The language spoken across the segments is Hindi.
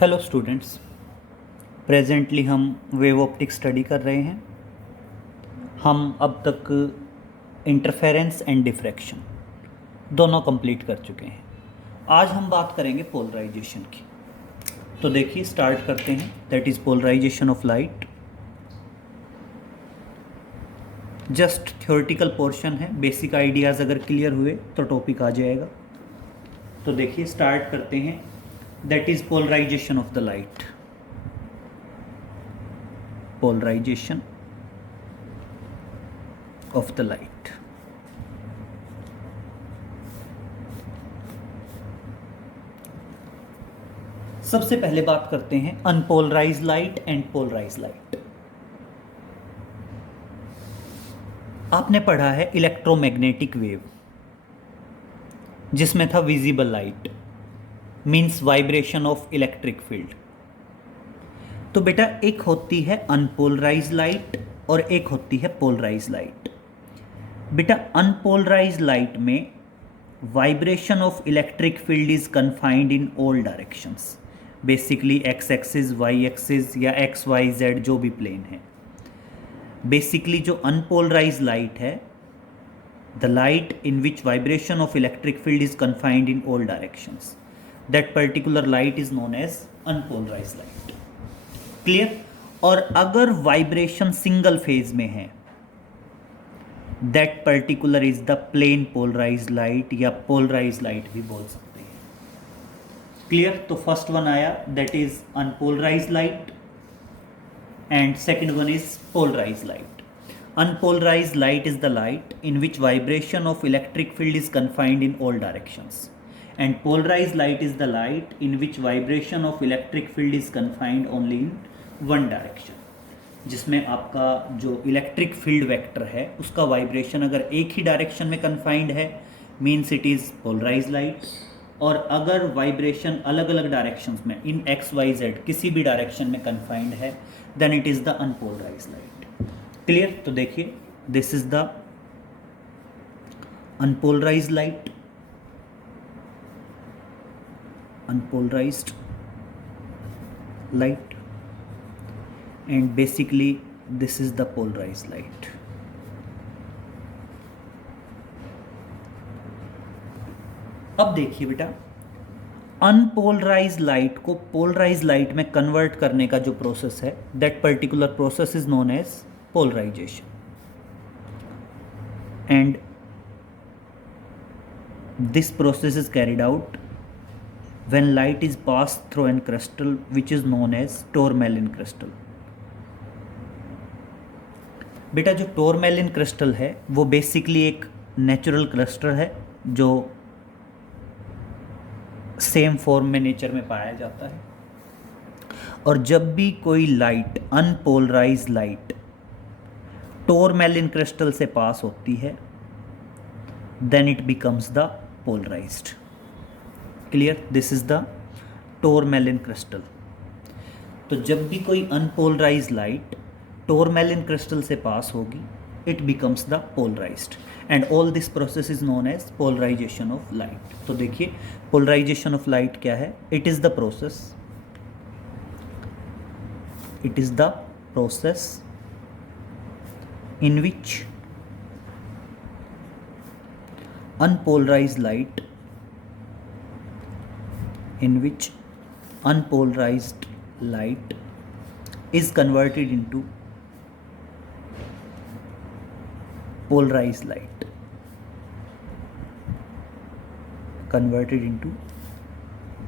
हेलो स्टूडेंट्स, प्रेजेंटली हम वेव ऑप्टिक्स स्टडी कर रहे हैं। हम अब तक इंटरफेरेंस एंड डिफ्रैक्शन दोनों कंप्लीट कर चुके हैं। आज हम बात करेंगे पोलराइजेशन की। तो देखिए स्टार्ट करते हैं। That is polarization of light. Just theoretical portion है, बेसिक आइडियाज़ अगर क्लियर हुए तो टॉपिक आ जाएगा। तो देखिए स्टार्ट करते हैं। That is polarization of the light. पोलराइजेशन of the light. सबसे पहले बात करते हैं unpolarize light and polarize light. आपने पढ़ा है इलेक्ट्रोमैग्नेटिक वेव, जिसमें था visible light means vibration of electric field. तो बेटा एक होती है अनपोलराइज लाइट और एक होती है पोलराइज लाइट। बेटा अनपोलराइज लाइट में vibration of electric field is confined in all directions, basically x axis, y axis या एक्स वाई जेड जो भी प्लेन है। बेसिकली जो अनपोलराइज लाइट है, the light in which vibration of electric field is confined in all directions, that particular light is known as unpolarize light. Clear? और अगर वाइब्रेशन सिंगल फेज में है, that particular is the plane polarize light या पोलराइज लाइट भी बोल सकते हैं। क्लियर? तो फर्स्ट वन आया that is unpolarize light and second one is polarize light. Unpolarise light is the light in which vibration of electric field is confined in all directions and polarize light is the light in which vibration of electric field is confined only in one direction, जिसमें आपका जो इलेक्ट्रिक फील्ड वेक्टर है उसका वाइब्रेशन अगर एक ही डायरेक्शन में कन्फाइंड है means it is polarize light, और अगर वाइब्रेशन अलग अलग डायरेक्शंस में इन एक्स वाई जेड किसी भी डायरेक्शन में कन्फाइंड है then it is the unpolarize light. Clear? तो देखिए this is the unpolarize light, unpolarized light, and basically this is the polarized light. अब देखिए बेटा, अनपोलराइज लाइट को पोलराइज लाइट में कन्वर्ट करने का जो प्रोसेस है, that particular process is known as polarization, and this process is carried out when light is passed through an crystal which is known as tourmaline crystal. बेटा जो टोरमेलिन क्रिस्टल है वो बेसिकली एक नेचुरल क्रिस्टल है जो सेम फॉर्म में नेचर में पाया जाता है, और जब भी कोई light unpolarise light tourmaline crystal से पास होती है then it becomes the polarised. Clear? This is the tourmaline crystal. तो जब भी कोई अनपोलराइज लाइट टोरमेलिन क्रिस्टल से पास होगी it becomes the polarized, and all this process is known as polarization of light. तो देखिए पोलराइजेशन ऑफ लाइट क्या है? It is the process in which unpolarized light is converted into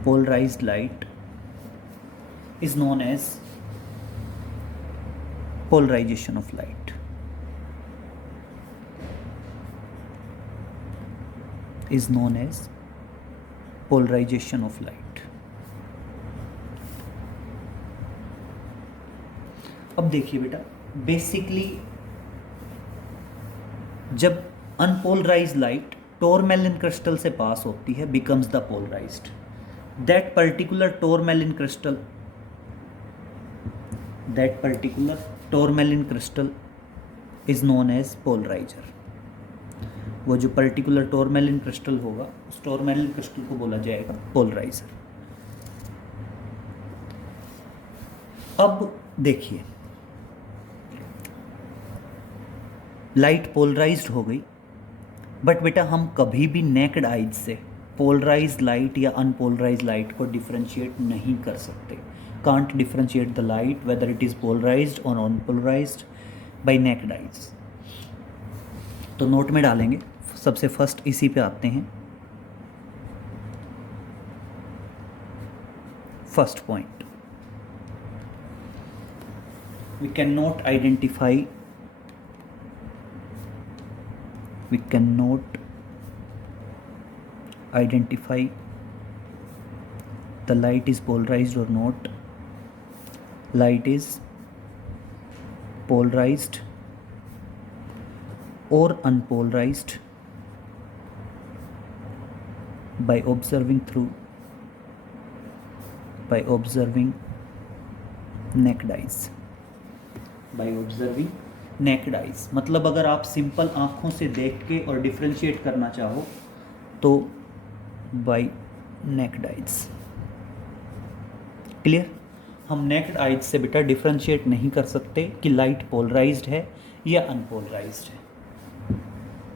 polarized light, is known as polarization of light, is known as polarization of light. अब देखिए बेटा, बेसिकली जब अनपोलराइज लाइट टोरमेलिन क्रिस्टल से पास होती है becomes the polarised, that particular tourmaline crystal is known as polariser. वो जो पर्टिकुलर टोरमेलिन क्रिस्टल होगा उस टोरमेलिन क्रिस्टल को बोला जाएगा पोलराइजर। अब देखिए, लाइट पोलराइज्ड हो गई, बट बेटा हम कभी भी नेक्ड आइज से पोलराइज्ड लाइट या अनपोलराइज्ड लाइट को डिफरेंशिएट नहीं कर सकते. Can't differentiate the light whether it is polarized और अनपोलराइज्ड बाय नेक्ड आइज. तो नोट में डालेंगे. सबसे फर्स्ट इसी पे आते हैं. First point, we cannot identify the light is polarized or not. Light is polarized or unpolarized by observing naked eyes. By observing necked eyes, मतलब अगर आप सिंपल आँखों से देख के और डिफ्रेंशिएट करना चाहो तो बाय नेक्ड आइज. क्लियर. हम नेक्ड आइज से बेटा डिफ्रेंशिएट नहीं कर सकते कि लाइट पोलराइज्ड है या अनपोलराइज्ड है.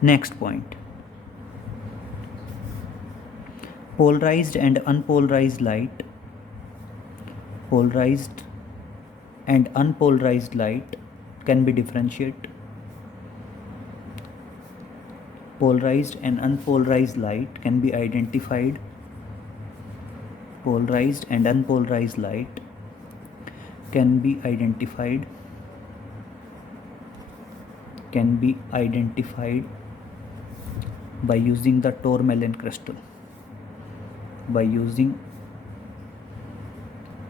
Next point, polarized and unpolarized light, polarized and unpolarized light can be differentiated. Polarized and unpolarized light can be identified. Polarized and unpolarized light can be identified by using the tourmaline crystal.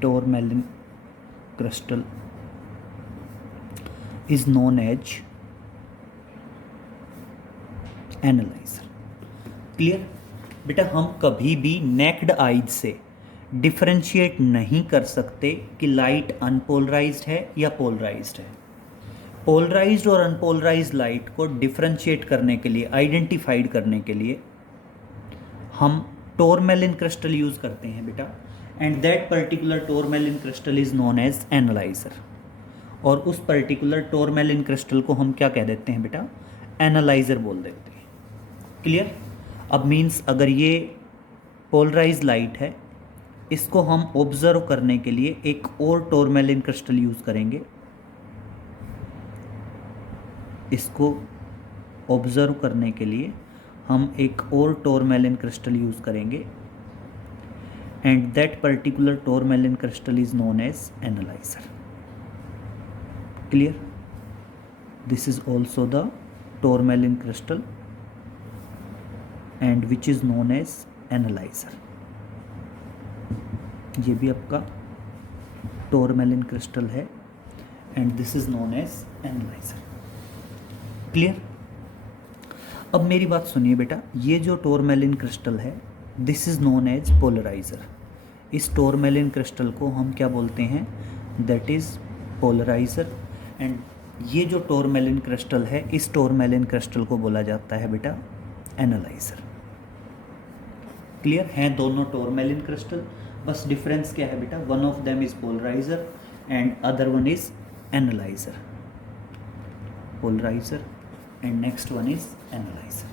Tourmaline crystal is known as analyser. Clear. बेटा हम कभी भी नेक्ड आइज से डिफरेंशिएट नहीं कर सकते कि लाइट अनपोलराइज्ड है या पोलराइज्ड है. पोलराइज्ड और अनपोलराइज्ड लाइट को डिफरेंशिएट करने के लिए, आइडेंटिफाइड करने के लिए हम टोरमेलिन क्रिस्टल यूज़ करते हैं बेटा. And that particular tourmaline crystal is known as analyser. और उस पर्टिकुलर टोरमेलिन क्रिस्टल को हम क्या कह देते हैं बेटा? एनालाइजर बोल देते हैं. क्लियर. अब मीन्स अगर ये पोलराइज लाइट है, इसको हम ऑब्जर्व करने के लिए एक और टोरमेलिन क्रिस्टल यूज़ करेंगे. इसको ऑब्जर्व करने के लिए हम एक और टोरमेलिन क्रिस्टल यूज़ करेंगे. And that particular tourmaline crystal is known as analyzer. Clear? This is also the tourmaline crystal and which is known as analyzer. ये भी आपका tourmaline crystal है and this is known as analyzer. Clear? अब मेरी बात सुनिए बेटा, ये जो tourmaline crystal है, this is known as polarizer. इस टोरमेलिन क्रिस्टल को हम क्या बोलते हैं? That is polariser. एंड ये जो टोरमेलिन क्रिस्टल है, इस टोरमेलिन क्रिस्टल को बोला जाता है बेटा एनालाइज़र. क्लियर. हैं दोनों टोरमेलिन क्रिस्टल, बस डिफरेंस क्या है बेटा? One of them is polariser and other one is analyser. Polariser and next one is analyser.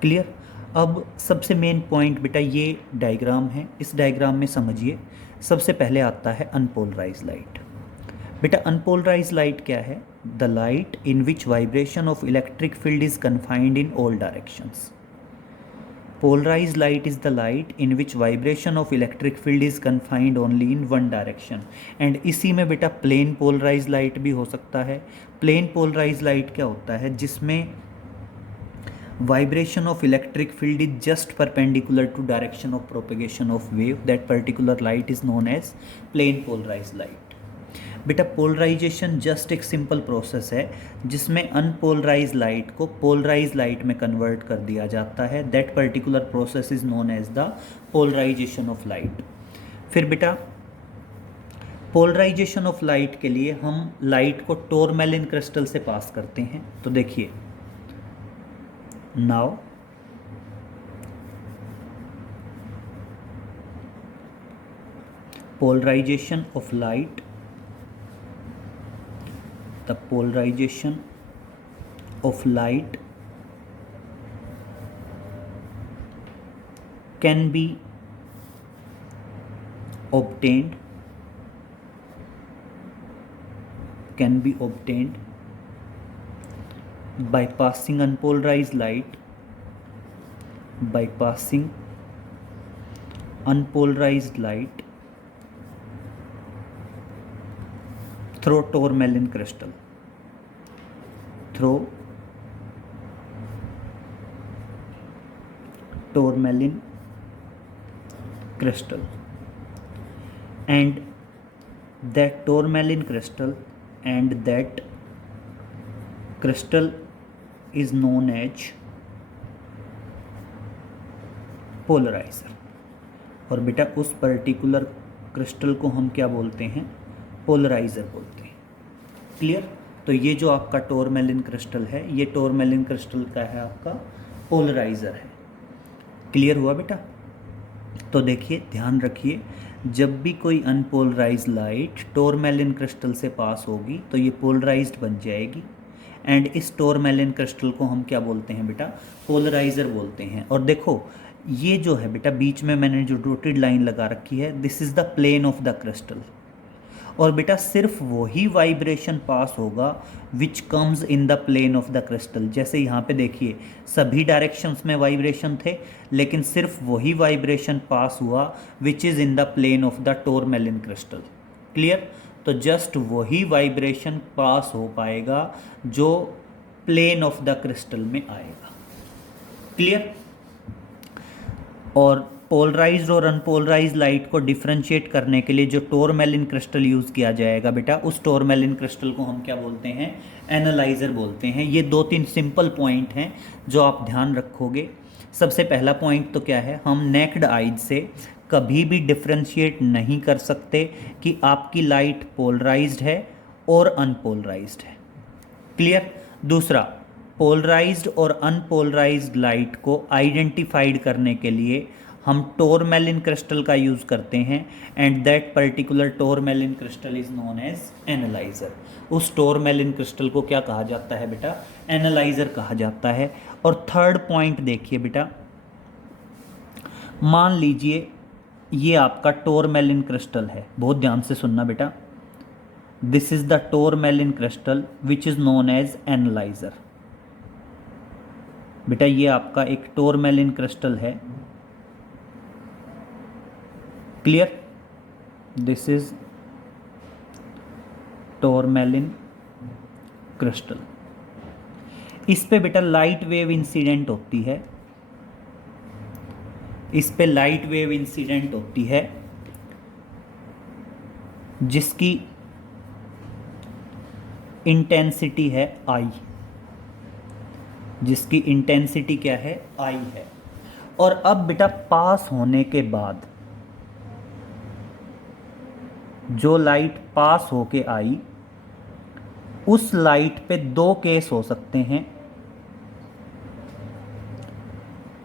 Clear. अब सबसे मेन पॉइंट बेटा ये डायग्राम है. इस डायग्राम में समझिए, सबसे पहले आता है अनपोलराइज्ड लाइट. बेटा अनपोलराइज्ड लाइट क्या है? The light in which vibration of electric field is confined in all directions. Polarized light is the light in which vibration of electric field is confined only in one direction. And इसी में बेटा प्लेन पोलराइज्ड लाइट भी हो सकता है. प्लेन पोलराइज्ड लाइट क्या होता है? जिसमें vibration of electric field is just perpendicular to direction of propagation of wave. That particular light is known as plane polarized light. बेटा पोलराइजेशन जस्ट एक सिंपल प्रोसेस है जिसमें अनपोलराइज लाइट को पोलराइज लाइट में कन्वर्ट कर दिया जाता है. That particular process is known as the polarization of light. फिर बेटा पोलराइजेशन ऑफ लाइट के लिए हम लाइट को टोरमेलिन क्रिस्टल से पास करते हैं. तो देखिए, now polarization of light the polarization of light can be obtained by passing unpolarized light through tourmaline crystal. And that tourmaline crystal is known as polariser. और बेटा उस पर्टिकुलर क्रिस्टल को हम क्या बोलते हैं? पोलराइज़र बोलते हैं. क्लियर? तो ये जो आपका टोरमेलिन क्रिस्टल है, ये टोरमेलिन क्रिस्टल का है आपका पोलराइज़र है. क्लियर हुआ बेटा? तो देखिए, ध्यान रखिए, जब भी कोई अनपोलराइज्ड लाइट टोरमेलिन क्रिस्टल से पास होगी तो ये पोलराइज्ड बन जाएगी. एंड इस टोरमेलिन क्रिस्टल को हम क्या बोलते हैं बेटा? पोलराइज़र बोलते हैं. और देखो, ये जो है बेटा, बीच में मैंने जो डॉटेड लाइन लगा रखी है, this is the plane of the crystal. और बेटा सिर्फ वही वाइब्रेशन पास होगा which comes in the plane of the crystal. जैसे यहाँ पे देखिए, सभी डायरेक्शंस में वाइब्रेशन थे, लेकिन सिर्फ वही वाइब्रेशन पास हुआ which is in the plane of the tourmaline crystal. Clear? तो जस्ट वही वाइब्रेशन पास हो पाएगा जो प्लेन ऑफ द क्रिस्टल में आएगा. क्लियर? और पोलराइज्ड और अनपोलराइज्ड लाइट को डिफरेंशिएट करने के लिए जो टोरमेलिन क्रिस्टल यूज़ किया जाएगा बेटा, उस टोरमेलिन क्रिस्टल को हम क्या बोलते हैं? एनालाइज़र बोलते हैं. ये 2-3 सिंपल पॉइंट हैं जो आप ध्यान रखोगे. सबसे पहला पॉइंट तो क्या है? हम नेक्ड आइज से कभी भी डिफरेंशिएट नहीं कर सकते कि आपकी लाइट पोलराइज्ड है और अनपोलराइज्ड है. क्लियर? दूसरा, पोलराइज्ड और अनपोलराइज्ड लाइट को आइडेंटिफाइड करने के लिए हम टोरमेलिन क्रिस्टल का यूज़ करते हैं. And that particular tourmaline crystal is known as analyser. उस टोरमेलिन क्रिस्टल को क्या कहा जाता है बेटा? एनालाइज़र कहा जाता है. और थर्ड पॉइंट देखिए बेटा, मान लीजिए ये आपका टोरमेलिन क्रिस्टल है. बहुत ध्यान से सुनना बेटा. This is the tourmaline crystal which is known as analyser. बेटा ये आपका एक टोरमेलिन क्रिस्टल है. Clear? This is tourmaline crystal. इस पे बेटा लाइट वेव इंसिडेंट होती है. जिसकी इंटेंसिटी है आई. क्या है? आई है. और अब बेटा पास होने के बाद जो लाइट पास होके आई, उस लाइट पे 2 केस हो सकते हैं.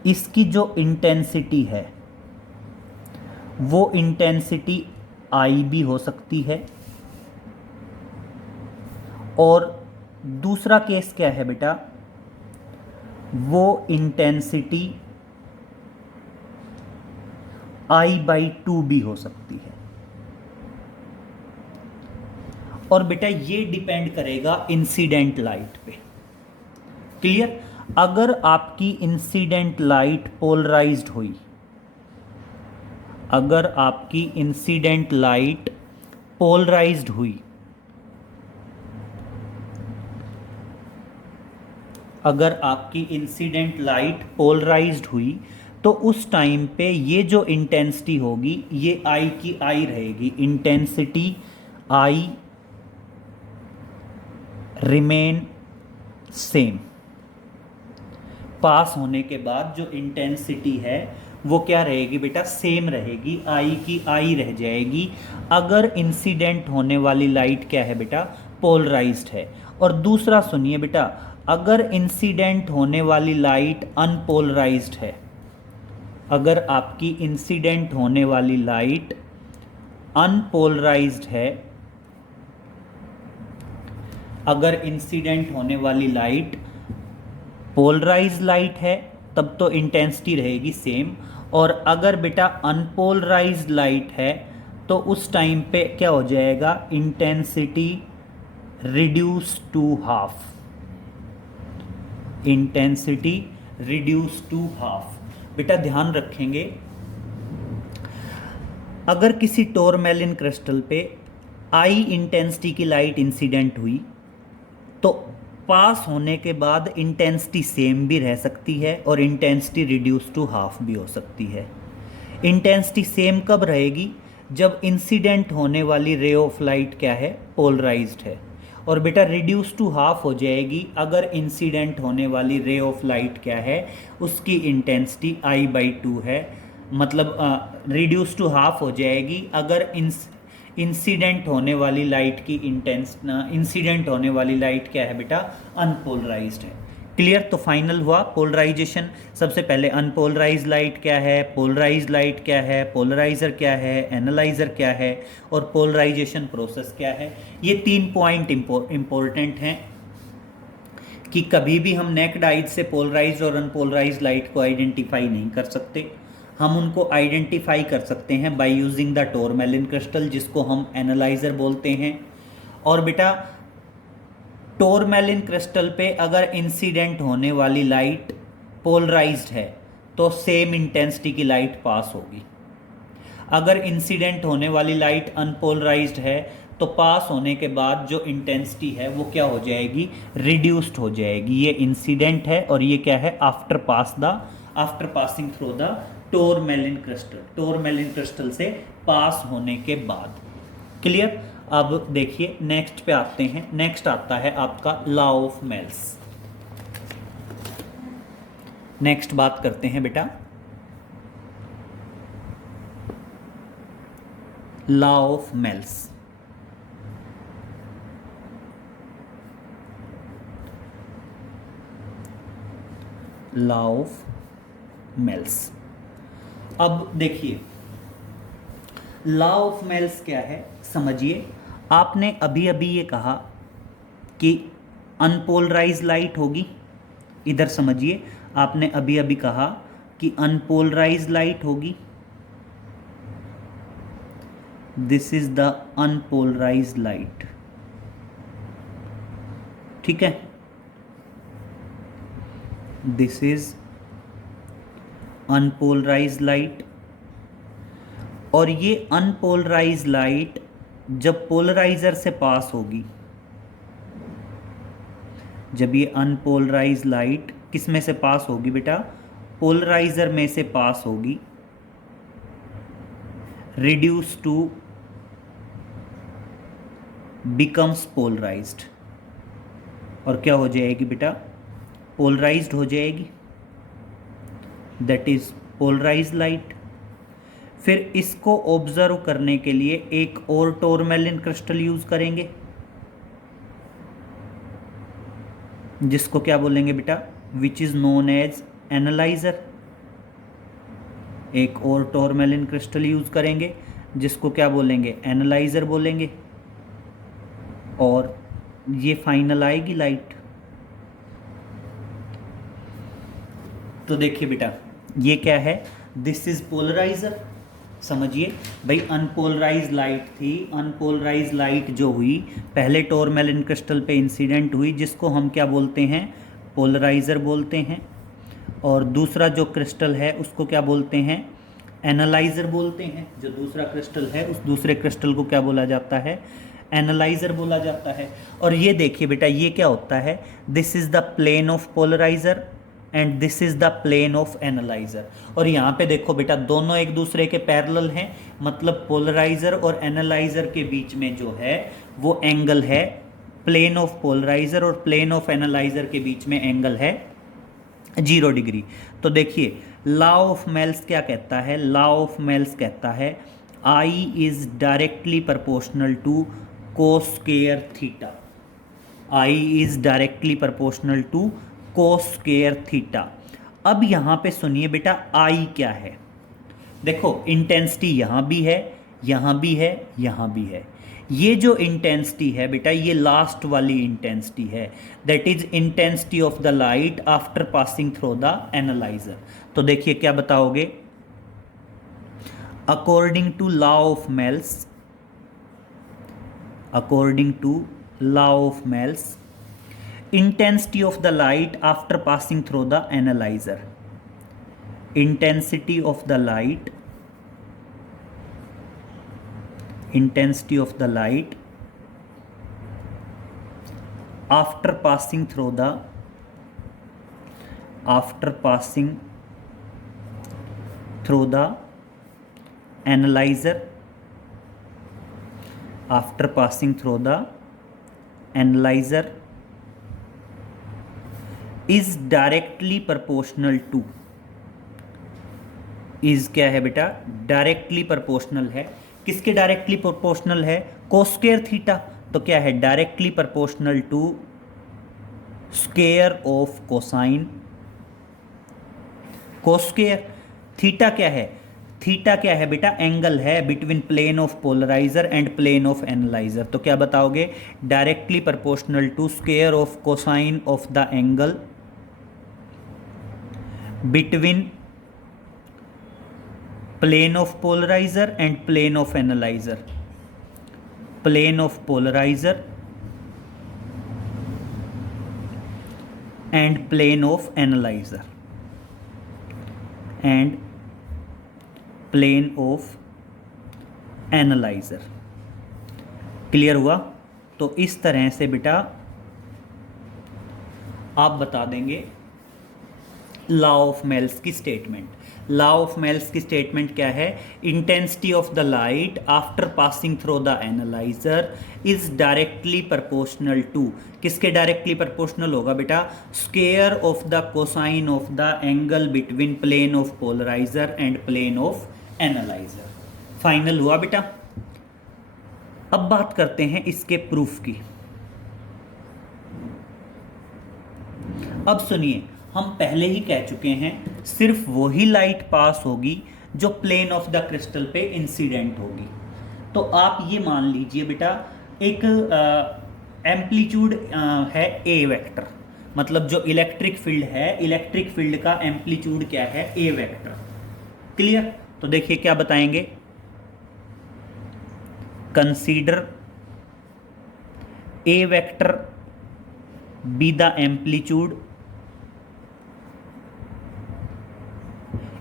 इसकी जो इंटेंसिटी है वो इंटेंसिटी आई भी हो सकती है. और दूसरा केस क्या है बेटा? वो इंटेंसिटी I/2 भी हो सकती है. और बेटा ये डिपेंड करेगा इंसिडेंट लाइट पे. क्लियर? अगर आपकी इंसिडेंट लाइट पोलराइज्ड हुई, अगर आपकी इंसिडेंट लाइट पोलराइज्ड हुई, तो उस टाइम पे ये जो इंटेंसिटी होगी ये आई की आई रहेगी. Intensity I remain same. Pass होने के बाद जो इंटेंसिटी है वो क्या रहेगी बेटा? सेम रहेगी. आई की आई रह जाएगी अगर इंसिडेंट होने वाली लाइट क्या है बेटा? पोलराइज्ड है. और दूसरा सुनिए बेटा, अगर इंसिडेंट होने वाली लाइट अनपोलराइज्ड है, अगर आपकी इंसिडेंट होने वाली लाइट अनपोलराइज्ड है, अगर इंसिडेंट होने वाली लाइट पोलराइज लाइट है तब तो इंटेंसिटी रहेगी सेम, और अगर बेटा अनपोलराइज लाइट है तो उस टाइम पे क्या हो जाएगा, intensity reduce to half, intensity reduce to half. बेटा ध्यान रखेंगे, अगर किसी टोरमेलिन क्रिस्टल पे आई इंटेंसिटी की लाइट इंसिडेंट हुई तो पास होने के बाद इंटेंसिटी सेम भी रह सकती है और इंटेंसिटी रिड्यूस टू हाफ भी हो सकती है। इंटेंसिटी सेम कब रहेगी, जब इंसिडेंट होने वाली रे ऑफ लाइट क्या है, पोलराइज्ड है, और बेटा रिड्यूस टू हाफ हो जाएगी अगर इंसिडेंट होने वाली रे ऑफ लाइट क्या है, उसकी इंटेंसिटी I/2 है, मतलब रिड्यूस टू हाफ हो जाएगी अगर इंसिडेंट होने वाली लाइट की इंसिडेंट होने वाली लाइट क्या है बेटा, अनपोलराइज्ड है। क्लियर? तो फाइनल हुआ पोलराइजेशन। सबसे पहले अनपोलराइज लाइट क्या है, पोलराइज लाइट क्या है, पोलराइजर क्या है, एनालाइजर क्या है, और पोलराइजेशन प्रोसेस क्या है। ये 3 पॉइंट इंपॉर्टेंट हैं कि कभी भी हम नेक्ड आइज से पोलराइज्ड और अनपोलराइज्ड लाइट को आइडेंटिफाई नहीं कर सकते। हम उनको आइडेंटिफाई कर सकते हैं by using the tourmaline crystal, जिसको हम एनालाइजर बोलते हैं। और बेटा टोरमेलिन क्रिस्टल पे अगर इंसिडेंट होने वाली लाइट पोलराइज्ड है तो सेम इंटेंसिटी की लाइट पास होगी। अगर इंसिडेंट होने वाली लाइट अनपोलराइज्ड है तो पास होने के बाद जो इंटेंसिटी है वो क्या हो जाएगी, रिड्यूस्ड हो जाएगी। ये इंसिडेंट है और ये क्या है, after passing through the tourmaline crystal, tourmaline crystal से पास होने के बाद। क्लियर? अब देखिए नेक्स्ट पे आते हैं। नेक्स्ट आता है आपका लॉ ऑफ मेल्स। नेक्स्ट बात करते हैं बेटा law of mails. Law of mails. अब देखिए लॉ ऑफ मेल्स क्या है, समझिए। आपने अभी अभी ये कहा कि अनपोलराइज लाइट होगी, इधर समझिए, आपने अभी अभी कहा कि अनपोलराइज लाइट होगी, this is the unpolarize light, ठीक है, दिस इज अनपोलराइज लाइट। और ये अनपोलराइज लाइट जब पोलराइजर से पास होगी, जब ये अनपोलराइज लाइट किस में से पास होगी बेटा, पोलराइजर में से पास होगी, रिड्यूस टू बिकम्स पोलराइज्ड, और क्या हो जाएगी बेटा, पोलराइज्ड हो जाएगी, दैट इज पोलराइज लाइट। फिर इसको ऑब्जर्व करने के लिए एक और टोरमेलिन क्रिस्टल यूज करेंगे, जिसको क्या बोलेंगे बेटा, which is known as analyser. एक और टोरमेलिन क्रिस्टल यूज करेंगे जिसको क्या बोलेंगे, एनालाइजर बोलेंगे, और ये फाइनल आएगी लाइट। तो देखिए बेटा ये क्या है, दिस इज पोलराइजर। समझिए भाई, अनपोलराइज लाइट थी, अनपोलराइज लाइट जो हुई पहले टोरमेलिन क्रिस्टल पे इंसिडेंट हुई, जिसको हम क्या बोलते हैं, पोलराइजर बोलते हैं, और दूसरा जो क्रिस्टल है उसको क्या बोलते हैं, एनालाइजर बोलते हैं। जो दूसरा क्रिस्टल है उस दूसरे क्रिस्टल को क्या बोला जाता है, एनालाइजर बोला जाता है। और ये देखिए बेटा ये क्या होता है, this is the plane of polarizer and this is the plane of analyser. और यहाँ पे देखो बेटा दोनों एक दूसरे के पैरेलल हैं, मतलब पोलराइजर और एनालाइजर के बीच में जो है वो एंगल है, प्लेन ऑफ पोलराइजर और प्लेन ऑफ एनालाइजर के बीच में एंगल है 0 डिग्री। तो देखिए लॉ ऑफ मेल्स क्या कहता है, लॉ ऑफ मेल्स कहता है I is directly proportional to cos square theta. I is directly proportional to cos square theta. अब यहाँ पे सुनिए बेटा I क्या है, देखो इंटेंसिटी यहाँ भी है, यहाँ भी है, यहाँ भी है। ये जो इंटेंसिटी है बेटा, ये लास्ट वाली इंटेंसिटी है, that is intensity of the light after passing through the analyser. तो देखिए क्या बताओगे, according to law of Malus, according to law of Mills, intensity of the light after passing through the analyzer, intensity of the light, intensity of the light after passing through the, after passing through the analyzer, after passing through the analyzer is directly proportional to, is क्या है बेटा, डायरेक्टली प्रोपोर्शनल है। किसके डायरेक्टली प्रोपोर्शनल है, कोस स्क्वायर थीटा। तो क्या है, directly proportional to square of cosine cos square. Theta क्या है, थीटा क्या है बेटा, एंगल है between plane of polarizer and plane of analyser. तो क्या बताओगे, directly proportional to square of cosine of the angle between plane of polarizer and plane of analyser, plane of polarizer and plane of analyser and plane of analyser. Clear हुआ। तो इस तरह से बेटा आप बता देंगे लॉ ऑफ मेल्स की स्टेटमेंट। लॉ ऑफ मेल्स की स्टेटमेंट क्या है, intensity of the light after passing through the analyser is directly proportional to, किसके डायरेक्टली प्रोपोर्शनल होगा बेटा, square of the cosine of the angle between plane of polarizer and plane of analyser. Final हुआ बेटा। अब बात करते हैं इसके प्रूफ की। अब सुनिए, हम पहले ही कह चुके हैं सिर्फ वही लाइट पास होगी जो प्लेन ऑफ द क्रिस्टल पे इंसिडेंट होगी। तो आप ये मान लीजिए बेटा, एक एम्पलीट्यूड है ए वेक्टर, मतलब जो इलेक्ट्रिक फील्ड है, इलेक्ट्रिक फील्ड का एम्पलीट्यूड क्या है, ए वेक्टर। क्लियर। तो देखिए क्या बताएंगे, consider a vector be the amplitude,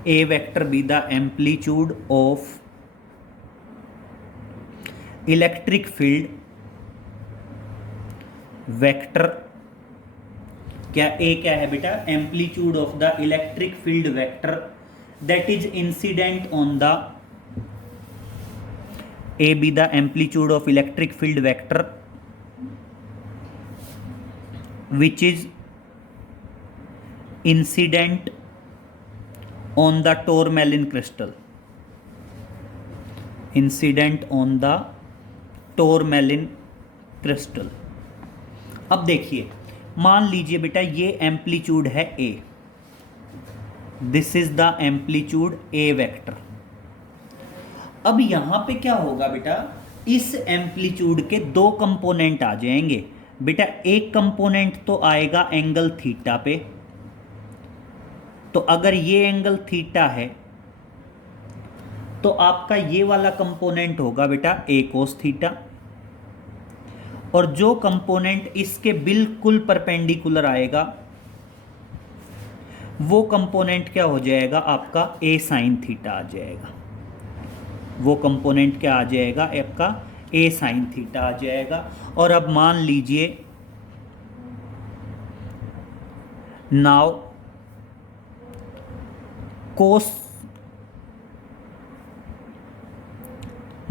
A vector be the amplitude of electric field vector। क्या A क्या है बेटा, amplitude of the electric field vector that is incident on the, A be the amplitude of electric field vector which is incident on the tourmaline crystal, incident on the tourmaline crystal। अब देखिए, मान लीजिए बेटा ये एम्पलीट्यूड है A, this is the amplitude A vector. अब यहां पे क्या होगा बेटा, इस एम्पलीट्यूड के दो कंपोनेंट आ जाएंगे बेटा। एक कंपोनेंट तो आएगा एंगल थीटा पे, तो अगर ये एंगल थीटा है तो आपका ये वाला कंपोनेंट होगा बेटा ए कोस थीटा, और जो कंपोनेंट इसके बिल्कुल परपेंडिकुलर आएगा वो कंपोनेंट क्या हो जाएगा, आपका ए साइन थीटा आ जाएगा। वो कंपोनेंट क्या आ जाएगा, आपका ए साइन थीटा आ जाएगा। और अब मान लीजिए, now cos,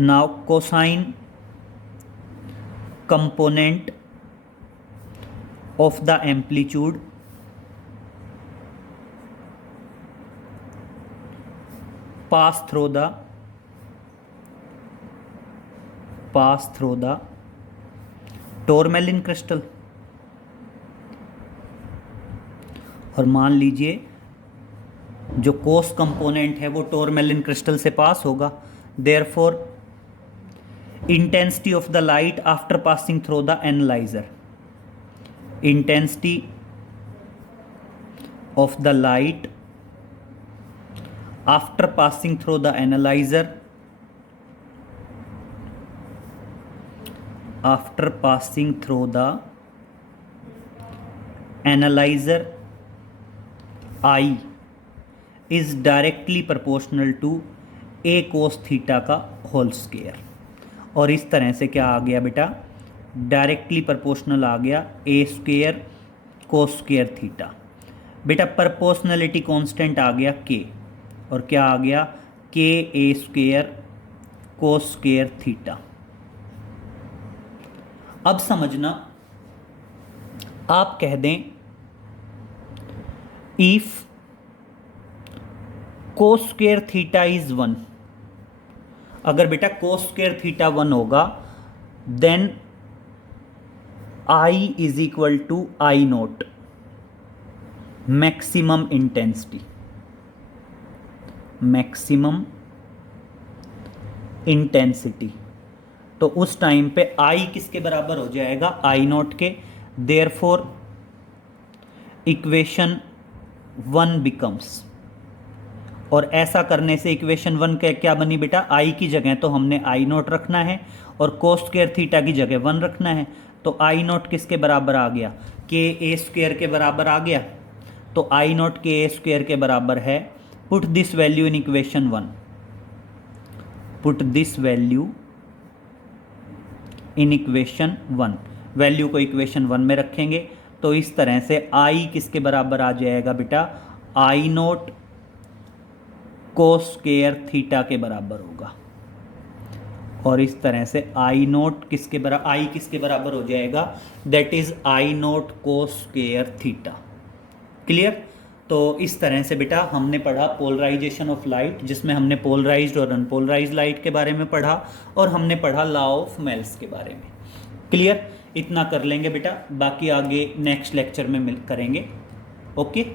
now cosine component of the amplitude pass through the tourmaline crystal। और मान लीजिए जो कोस कंपोनेंट है वो टोरमेलिन क्रिस्टल से पास होगा, therefore intensity of the light after passing through the analyzer, intensity of the light after passing through the analyzer, after passing through the analyzer, I is directly proportional to a cos theta का होल स्क्वायर। और इस तरह से क्या आ गया बेटा, डायरेक्टली प्रोपोर्शनल आ गया A square cos square theta. बेटा प्रोपोर्शनलिटी कांस्टेंट आ गया के, और क्या आ गया K A square cos square theta. अब समझना, आप कह दें if cos square theta is 1, अगर बेटा कोस स्क्वायर थीटा 1 होगा then I is equal to I nought maximum intensity, maximum intensity. तो उस टाइम पे आई किसके बराबर हो जाएगा, I nought K. Therefore equation 1 becomes, और ऐसा करने से इक्वेशन 1 का क्या बनी बेटा, आई की जगह तो हमने आई नोट रखना है और कोस स्क्वायर थीटा की जगह 1 रखना है। तो आई नोट किसके बराबर आ गया, के ए स्क्वायर के बराबर आ गया। तो आई नोट के ए स्क्वायर के बराबर है, put this value in equation 1, put this value in equation 1, value को इक्वेशन 1 में रखेंगे। तो इस तरह से आई किसके बराबर आ जाएगा बेटा, आई नोट कोस स्क्वायर थीटा के बराबर होगा। और इस तरह से आई नोट किसके बराबर, आई किसके बराबर हो जाएगा, that is I note cos square theta. Clear. तो इस तरह से बेटा हमने पढ़ा पोलराइजेशन ऑफ लाइट, जिसमें हमने पोलराइज्ड और अनपोलराइज्ड लाइट के बारे में पढ़ा, और हमने पढ़ा लॉ ऑफ मेल्स के बारे में। क्लियर। इतना कर लेंगे बेटा, बाकी आगे नेक्स्ट लेक्चर में करेंगे। ओके।